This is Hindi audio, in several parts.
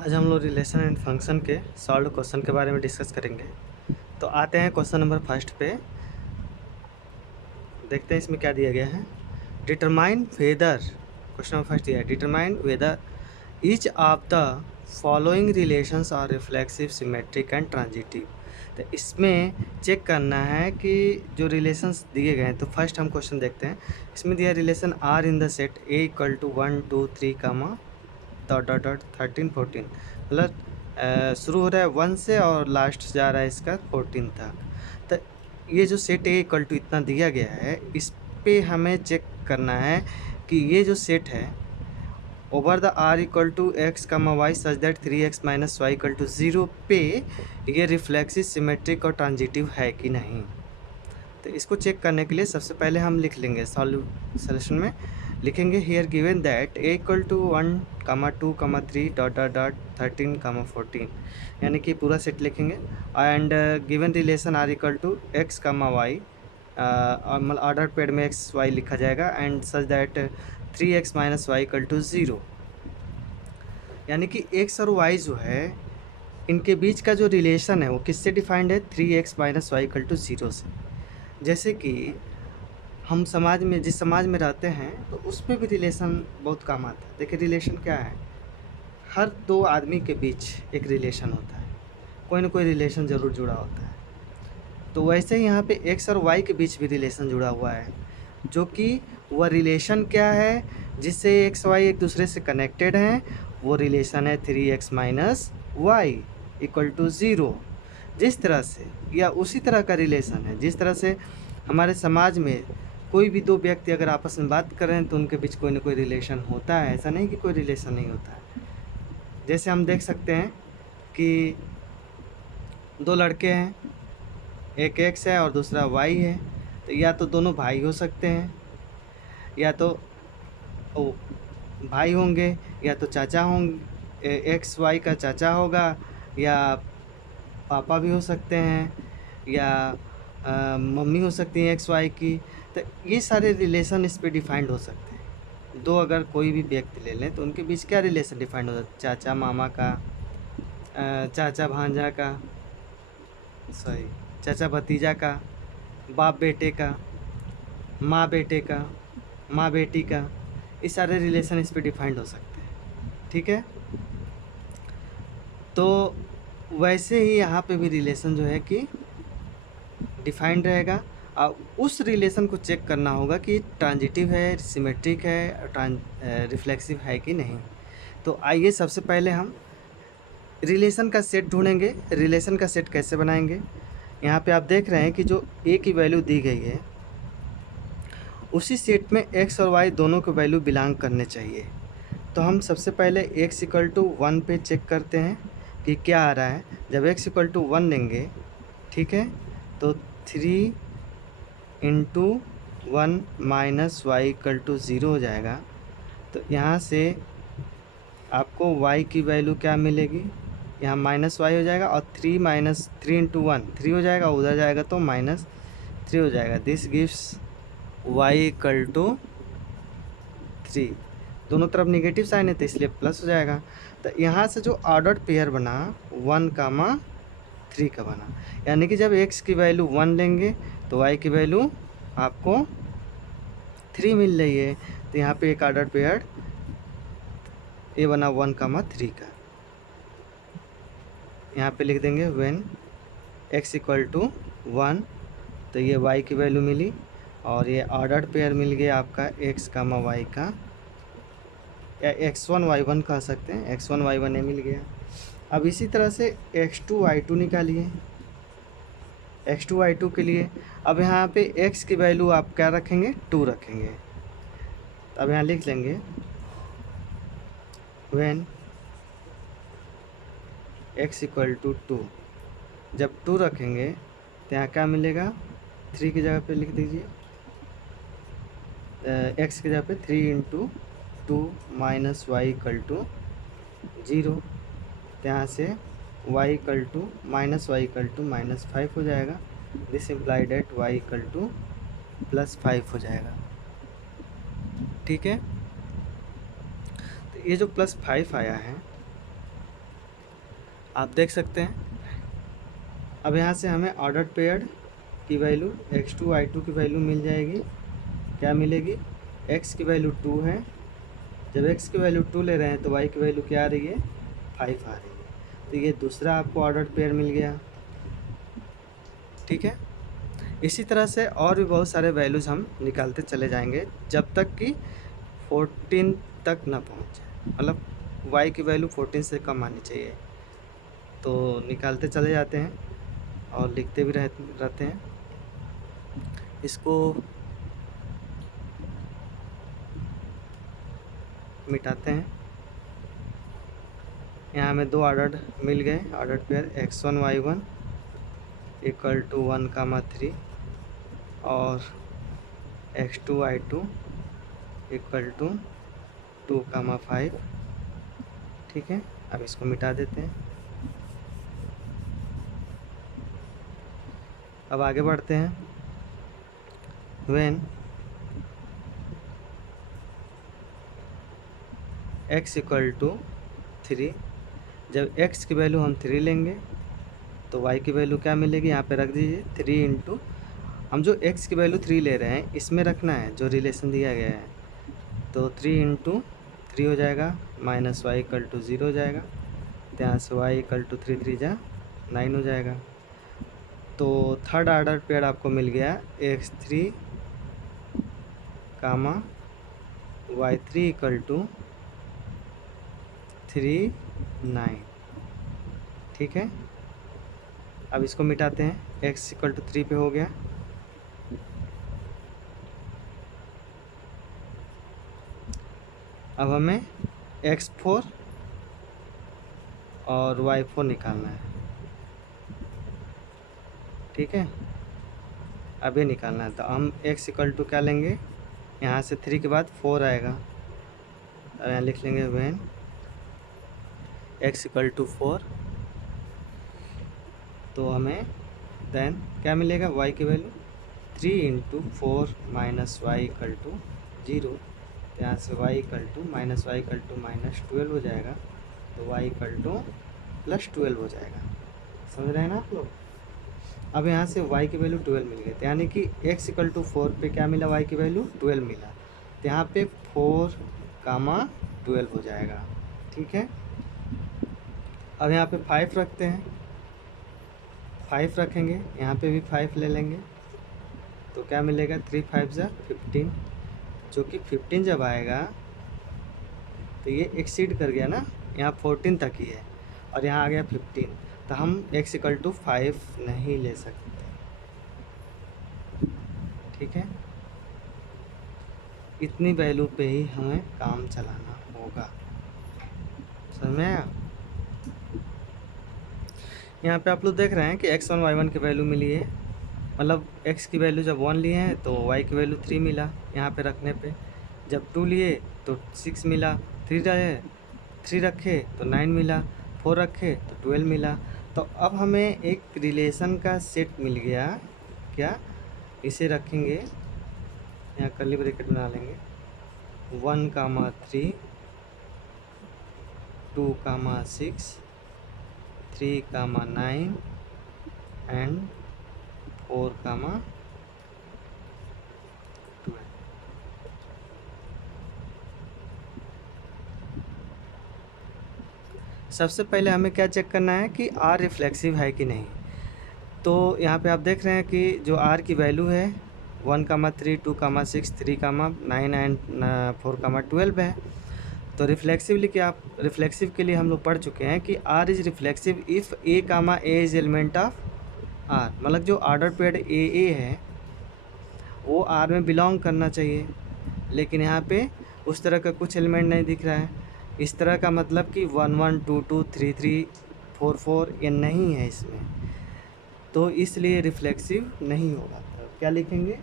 आज हम लोग रिलेशन एंड फंक्शन के सॉल्व क्वेश्चन के बारे में डिस्कस करेंगे। तो आते हैं क्वेश्चन नंबर फर्स्ट पे। देखते हैं इसमें क्या दिया गया है। Determine whether, question number first दिया है, determine whether each of the following relations are reflexive, symmetric and transitive. तो इसमें चेक करना है कि जो रिलेशंस दिए गए हैं। तो फर्स्ट हम क्वेश्चन देखते हैं। इसमें दिया relation R in the set A equal to 1 2 3 comma dot dot dot 13 14, मतलब शुरू हो रहा है 1 से और लास्ट जा रहा है इसका 14 तक। तो ये जो सेट ए इक्वल टू इतना दिया गया है, इस पे हमें चेक करना है कि ये जो सेट है over the R equal to X comma Y such that 3x minus Y equal to 0 पे ये रिफ्लेक्सिव, सिमेट्रिक और ट्रांजिटिव है कि नहीं। तो इसको चेक करने के लिए सबसे पहले हम लिख लेंगे सॉल्यूशन में लिखेंगे here given that A equal to 1 comma 2 comma 3 dot dot dot 13 comma 14, यानी कि पूरा सेट लिखेंगे। And given relation R equal to X comma Y, मतलब ऑर्डर पेड में एक्स वाई लिखा जाएगा, and such that 3x minus Y equal to 0, यानी कि एक्स और वाई जो है इनके बीच का जो रिलेशन है वो किससे डिफाइंड है, 3x minus Y equal to 0 से। जैसे कि हम समाज में, जिस समाज में रहते हैं तो उस पे भी रिलेशन बहुत काम आता है। देखिए रिलेशन क्या है, हर दो आदमी के बीच एक रिलेशन होता है, कोई ना कोई रिलेशन ज़रूर जुड़ा होता है। तो वैसे ही यहाँ पे एक्स और वाई के बीच भी रिलेशन जुड़ा हुआ है, जो कि वह रिलेशन क्या है जिससे एक्स वाई एक दूसरे से कनेक्टेड हैं, वो रिलेशन है 3x minus Y equal to 0। जिस तरह से या उसी तरह का रिलेशन है जिस तरह से हमारे समाज में कोई भी दो व्यक्ति अगर आपस में बात कर रहे हैं तो उनके बीच कोई ना कोई रिलेशन होता है, ऐसा नहीं कि कोई रिलेशन नहीं होता है। जैसे हम देख सकते हैं कि दो लड़के हैं, एक एक्स है और दूसरा वाई है, तो या तो दोनों भाई हो सकते हैं, या तो ओ भाई होंगे, या तो चाचा होंगे, एक्स वाई का चाचा होगा, या पापा भी हो सकते हैं, या मम्मी हो सकती हैं एक्स वाई की। तो ये सारे रिलेशन इस पे डिफाइंड हो सकते हैं। दो अगर कोई भी व्यक्ति ले लें तो उनके बीच क्या रिलेशन डिफाइंड हो सकता है, चाचा मामा का, चाचा भांजा का, सॉरी चाचा भतीजा का, बाप बेटे का, माँ बेटे का, माँ बेटी का, ये सारे रिलेशन इस पे डिफाइंड हो सकते हैं। ठीक है, तो वैसे ही यहाँ पे भी रिलेशन जो है कि डिफाइंड रहेगा। और उस रिलेशन को चेक करना होगा कि ट्रांजिटिव है, सिमेट्रिक है, रिफ्लेक्सिव है कि नहीं। तो आइए सबसे पहले हम रिलेशन का सेट ढूंढेंगे। रिलेशन का सेट कैसे बनाएंगे, यहाँ पे आप देख रहे हैं कि जो ए की वैल्यू दी गई है उसी सेट में एक्स और वाई दोनों के वैल्यू बिलोंग करने चाहिए। तो हम सबसे पहले एक्स इक्वल टू 1 पे चेक करते हैं कि क्या आ रहा है। जब एक्स इक्वल टू 1 लेंगे, ठीक है, तो 3 into 1 minus Y equal to 0 हो जाएगा। तो यहाँ से आपको y की वैल्यू क्या मिलेगी, यहाँ माइनस वाई हो जाएगा, और 3 माइनस 3 इंटू 1 3 हो जाएगा, उधर जाएगा तो माइनस 3 हो जाएगा। This gives y equal to 3। दोनों तरफ नेगेटिव साइन है तो इसलिए प्लस हो जाएगा। तो यहाँ से जो ऑर्डर्ड पेयर बना 1 कामा 3 का बना, यानी कि जब x की वैल्यू 1 लेंगे तो y की वैल्यू आपको 3 मिल रही है। तो यहाँ पे एक ऑर्डर पेयर ये बना 1 कामा 3 का। यहाँ पे लिख देंगे व्हेन x इक्वल टू 1, तो ये y की वैल्यू मिली, और ये ऑर्डर्ड पेयर मिल गया आपका x कामा y का, या x1 y1 कह सकते हैं, x1 y1 ये मिल गया। अब इसी तरह से x2 y2 निकालिए। x2 y2 के लिए अब यहाँ पे x की वैल्यू आप क्या रखेंगे, 2 रखेंगे। अब यहाँ लिख लेंगे व्हेन x इक्वल टू 2, जब 2 रखेंगे तो यहाँ क्या मिलेगा, 3 की जगह पे लिख दीजिए, x की जगह पे 3 into 2 minus Y equal to 0। तो यहाँ से y equal to minus Y equal to minus 5 हो जाएगा। This imply that y equal to plus 5 हो जाएगा। ठीक है, तो ये जो प्लस 5 आया है आप देख सकते हैं। अब यहाँ से हमें ऑर्डर पेयर्ड की वैल्यू x2 y2 की वैल्यू मिल जाएगी। क्या मिलेगी? x की वैल्यू 2 है। जब x की वैल्यू 2 ले रहे हैं तो y की वैल्यू क्या आ रही है? 5 आ रही है। तो ये दूसरा आपको ऑर्डर पेयर मिल गया। ठीक है। इसी तरह से और भी बहुत सारे वैल्यूज़ हम निकालते चले जाएंगे जब तक कि 14 तक ना पहुँच जाए, मतलब y की वैल्यू 14 से कम आनी चाहिए। तो निकालते चले जाते हैं और लिखते भी रहते हैं। इसको मिटाते हैं। यहाँ हमें दो ऑर्डर मिल गए, order pair x1 y1 equal to 1,3 और x2 y2 इक्वल टू 2,5। ठीक है। अब इसको मिटा देते हैं। अब आगे बढ़ते हैं। व्हेन x इक्वल टू 3, जब x की वैल्यू हम 3 लेंगे तो y की वैल्यू क्या मिलेगी? यहाँ पे रख दीजिए 3 इंटू, हम जो x की वैल्यू 3 ले रहे हैं इसमें रखना है जो रिलेशन दिया गया है। तो 3 इंटू 3 हो जाएगा, माइनस y इक्वल टू 0 हो जाएगा। तो यहाँ से y इक्वल टू 3 3 जा 9 हो जाएगा। तो थर्ड ऑर्डर पेयर आपको मिल गया x3 comma y3 equal to 3 9। ठीक है। अब इसको मिटाते हैं। x इक्वल टू 3 पे हो गया। अब हमें x4 और y4 निकालना है। ठीक है। अब ये निकालना है तो हम x इक्वल टू क्या लेंगे? यहाँ से 3 के बाद 4 आएगा और यहाँ लिख लेंगे व्हेन x इक्वल टू 4। तो हमें देन क्या मिलेगा? y की value 3 into 4 minus Y equal to 0। यहाँ से y equal to minus minus 12 हो जाएगा। तो y इक्वल टू प्लस 12 हो जाएगा। समझ रहे हैं ना आप लोग? अब यहाँ से y की वैल्यू 12 मिल गई, तो यानी कि x इक्वल टू 4 पे क्या मिला? y की वैल्यू 12 मिला। तो यहाँ पे 4 कामा 12 हो जाएगा। ठीक है। अब यहाँ पे 5 रखते हैं, 5 रखेंगे, यहाँ पे भी 5 ले लेंगे तो क्या मिलेगा? 3 5 जा 15, जो कि 15 जब आएगा तो ये एक्सीड कर गया ना, यहाँ 14 तक ही है और यहाँ आ गया 15। तो हम x इक्वल टू 5 नहीं ले सकते। ठीक है। इतनी वैल्यू पे ही हमें काम चलाना होगा। समझ में आया? यहाँ पे आप लोग देख रहे हैं कि x1 y1 की वैल्यू मिली है, मतलब x की वैल्यू जब 1 लिए हैं तो y की वैल्यू 3 मिला यहाँ पे रखने पे। जब 2 लिए तो 6 मिला, 3 रहे 3 रखे तो 9 मिला, 4 रखे तो 12 मिला। तो अब हमें एक रिलेशन का सेट मिल गया। क्या? इसे रखेंगे, यहाँ कर्ली ब्रैकेट बना लेंगे, 1,3 2,6 3,9 एंड 4,12। सबसे पहले हमें क्या चेक करना है कि R रिफ्लेक्सिव है कि नहीं। तो यहाँ पे आप देख रहे हैं कि जो R की वैल्यू है 1,3 2,6 3,9 एंड 4,12 है। तो रिफ्लेक्सिवली क्या, आप रिफ्लेक्सिव के लिए हम लोग पढ़ चुके हैं कि R is reflexive if A is element of R, मतलब जो ऑर्डर पेड A है वो R में बिलोंग करना चाहिए। लेकिन यहाँ पे उस तरह का कुछ एलिमेंट नहीं दिख रहा है। इस तरह का मतलब कि 1 1 2 2 3 3 4 4 ये नहीं है इसमें, तो इसलिए रिफ्लेक्सिव नहीं होगा। तो क्या लिखेंगे?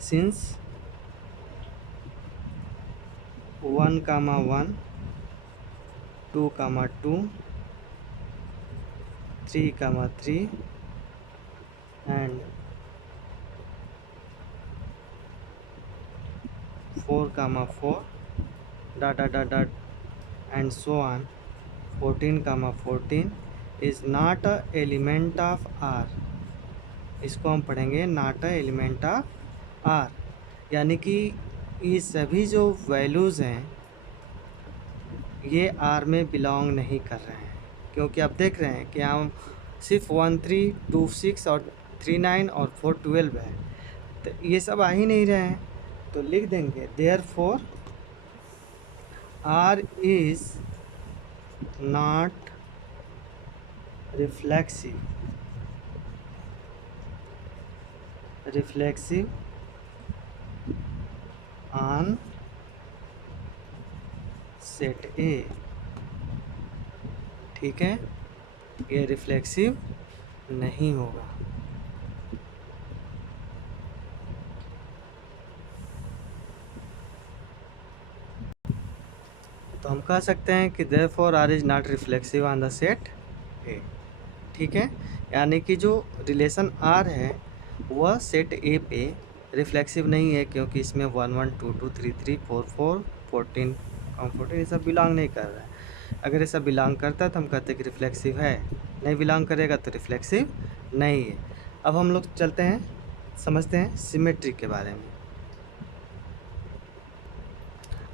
Since 1,1 2,2 3,3 and 4,4 dot dot dot dot and so on 14 is not a element of R. इसको हम पढ़ेंगे not a element of R, यानी कि ये सभी जो वैल्यूज़ हैं ये आर में बिलोंग नहीं कर रहे हैं, क्योंकि आप देख रहे हैं कि हम सिर्फ 1 3 2 6 और 3 9 और 4 12 है, तो ये सब आ ही नहीं रहे हैं। तो लिख देंगे therefore R is not reflexive on set A. ठीक है, ये रिफ्लेक्सिव नहीं होगा। तो हम कह सकते हैं कि therefore R is not reflexive on the set A. ठीक है, यानी कि जो रिलेशन आर है वह सेट ए पे रिफ्लेक्सिव नहीं है, क्योंकि इसमें 1 1 2 2 3 3 4 4 14 14 ये सब बिलोंग नहीं कर रहा है। अगर ये सब बिलोंग करता है तो हम कहते हैं कि रिफ्लेक्सिव है, नहीं बिलोंग करेगा तो रिफ्लेक्सिव नहीं है। अब हम लोग चलते हैं, समझते हैं सिमेट्रिक के बारे में।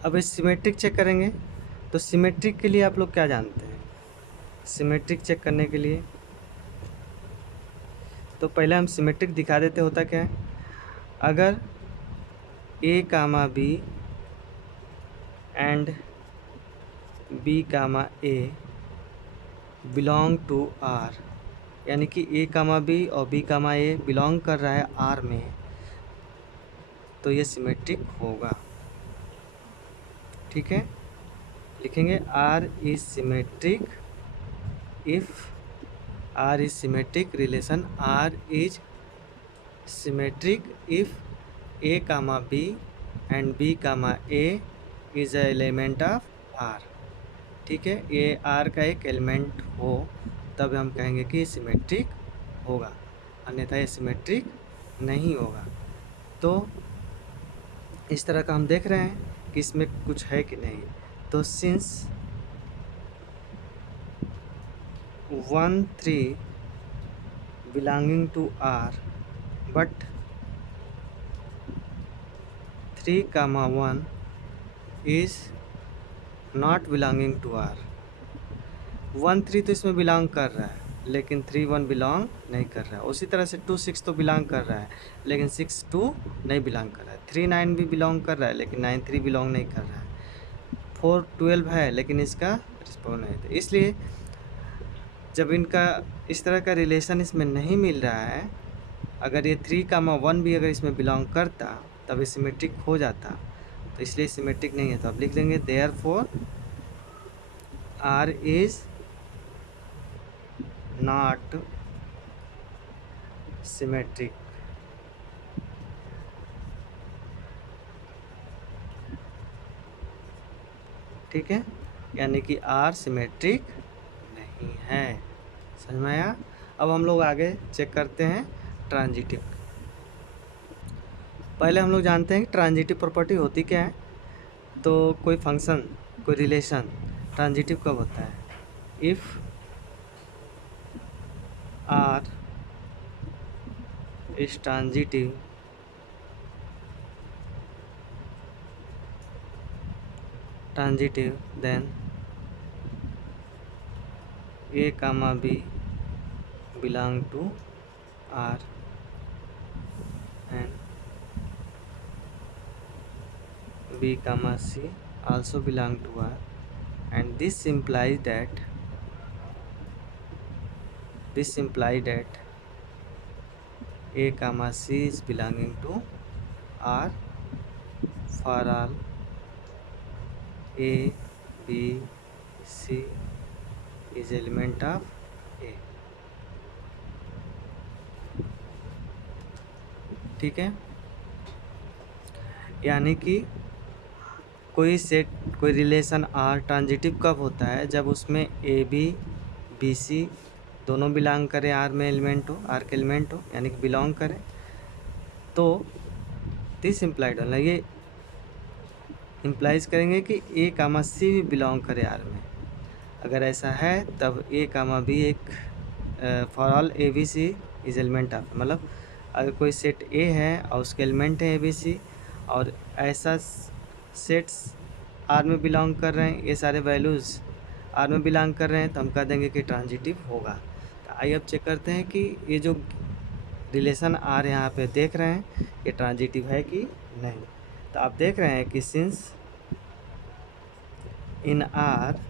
अब इस सिमेट्रिक चेक करेंगे, तो सिमेट्रिक के लिए आप लोग क्या जानते हैं? सिमेट्रिक चेक करने के लिए तो पहले हम सिमेट्रिक दिखा देते, होता क्या है। अगर A comma B and B comma A belong to R, यानी कि ए कामा बी और बी कामा ए बिलोंग कर रहा है आर में, तो ये सिमेट्रिक होगा। ठीक है, लिखेंगे R is symmetric if R is symmetric relation R is symmetric if A comma B and B comma A is a element of R। ठीक है, ये R का एक एलिमेंट हो तब हम कहेंगे कि सिमेट्रिक होगा, अन्यथा ये सिमेट्रिक नहीं होगा। तो इस तरह का हम देख रहे हैं कि इसमें कुछ है कि नहीं। तो since 1 3 belonging to R but 3 comma 1 is not belonging to R। 1 3 तो इसमें बिलोंग कर रहा है लेकिन 3 1 बिलोंग नहीं कर रहा है। उसी तरह से 2 6 तो बिलोंग कर रहा है लेकिन 6 2 नहीं बिलोंग कर रहा है। 3 9 भी बिलोंग कर रहा है लेकिन 9 3 बिलोंग नहीं कर रहा है। 4 12 है लेकिन इसका रिस्पॉन्स नहीं था। इसलिए जब इनका इस तरह का रिलेशन इसमें नहीं मिल रहा है, अगर ये 3 कामा 1 भी अगर इसमें बिलोंग करता तब ये सिमेट्रिक हो जाता, तो इसलिए सिमेट्रिक नहीं है। तो आप लिख देंगे therefore R is not symmetric. ठीक है, यानी कि आर सिमेट्रिक नहीं है। समझ में आया? अब हम लोग आगे चेक करते हैं ट्रांजिटिव। पहले हम लोग जानते हैं कि ट्रांजिटिव प्रॉपर्टी होती क्या है। तो कोई फंक्शन, कोई रिलेशन ट्रांजिटिव कब होता है? If R is transitive then A comma B belong to R and B comma C also belong to R, and this implies that A comma C is belonging to R for all A B C is element of A। ठीक है, यानी कि कोई सेट, कोई रिलेशन आर ट्रांजिटिव कब होता है? जब उसमें ए बी बी सी दोनों बिलोंग करें, आर में एलिमेंट हो, आर के एलिमेंट हो, यानी कि बिलोंग करें। तो दिस इम्प्लाइड होना, ये इम्प्लाइज करेंगे कि ए कामा सी भी बिलोंग करे आर में। अगर ऐसा है तब ए कामा बी एक for all A B C is element of, मतलब अगर कोई सेट ए है और उसके एलिमेंट है ए बी सी और ऐसा सेट्स आर में बिलोंग कर रहे हैं, ये सारे वैल्यूज़ आर में बिलोंग कर रहे हैं, तो हम कह देंगे कि ट्रांजिटिव होगा। तो आइए अब चेक करते हैं कि ये जो रिलेशन आर यहाँ पे देख रहे हैं ये ट्रांजिटिव है कि नहीं। तो आप देख रहे हैं कि सिंस इन आर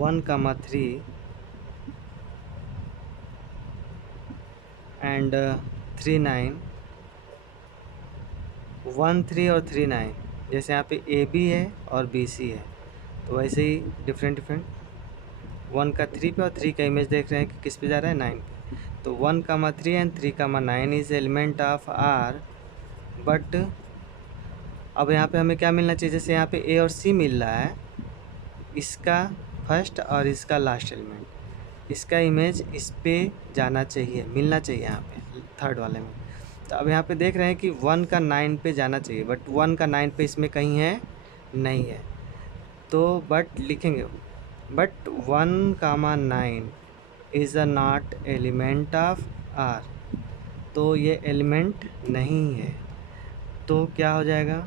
1,3 एंड 3,9 1, 3 और 3, 9, जैसे यहाँ पे ए बी है और बी सी है, तो वैसे ही डिफरेंट 1 का 3 पे और 3 का इमेज देख रहे हैं कि किस पे जा रहा है 9 पे। तो 1,3 and 3,9 is element of R, but अब यहाँ पे हमें क्या मिलना चाहिए, जैसे यहाँ पे ए और सी मिल रहा है, इसका फर्स्ट और इसका लास्ट एलिमेंट, इसका इमेज इस पे जाना चाहिए, मिलना चाहिए यहाँ पे थर्ड वाले में। तो अब यहाँ पे देख रहे हैं कि 1 का 9 पे जाना चाहिए, बट 1 का 9 पे इसमें कहीं है नहीं है, तो बट लिखेंगे but 1,9 is a not element of R, तो ये एलिमेंट नहीं है, तो क्या हो जाएगा,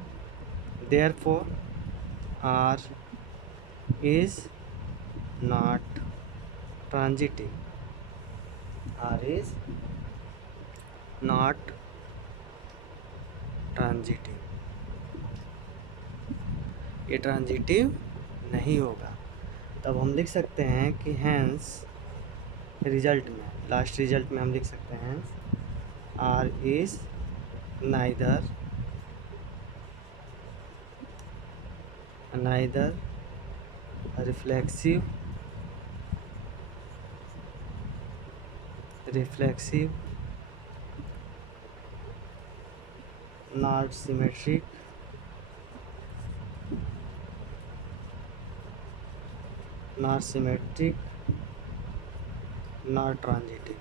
therefore R is not transitive, R is not transitive, ये ट्रांजिटिव नहीं होगा। तब हम लिख सकते हैं कि हैंस रिजल्ट में, लास्ट रिजल्ट में हम लिख सकते हैं R is neither reflexive not symmetric not transitive.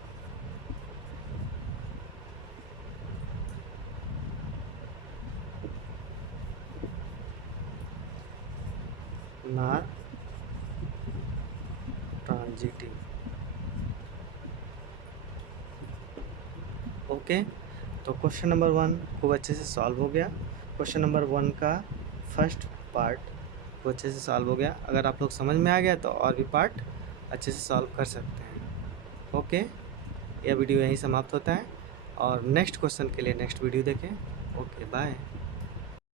Not transitive. Okay, तो क्वेश्चन नंबर 1 खूब अच्छे से सॉल्व हो गया। क्वेश्चन नंबर 1 का फर्स्ट पार्ट खूब अच्छे से सॉल्व हो गया। अगर आप लोग समझ में आ गया तो और भी पार्ट अच्छे से सॉल्व कर सकते हैं। ओके, यह वीडियो यहीं समाप्त होता है और नेक्स्ट क्वेश्चन के लिए नेक्स्ट वीडियो देखें। Okay, bye.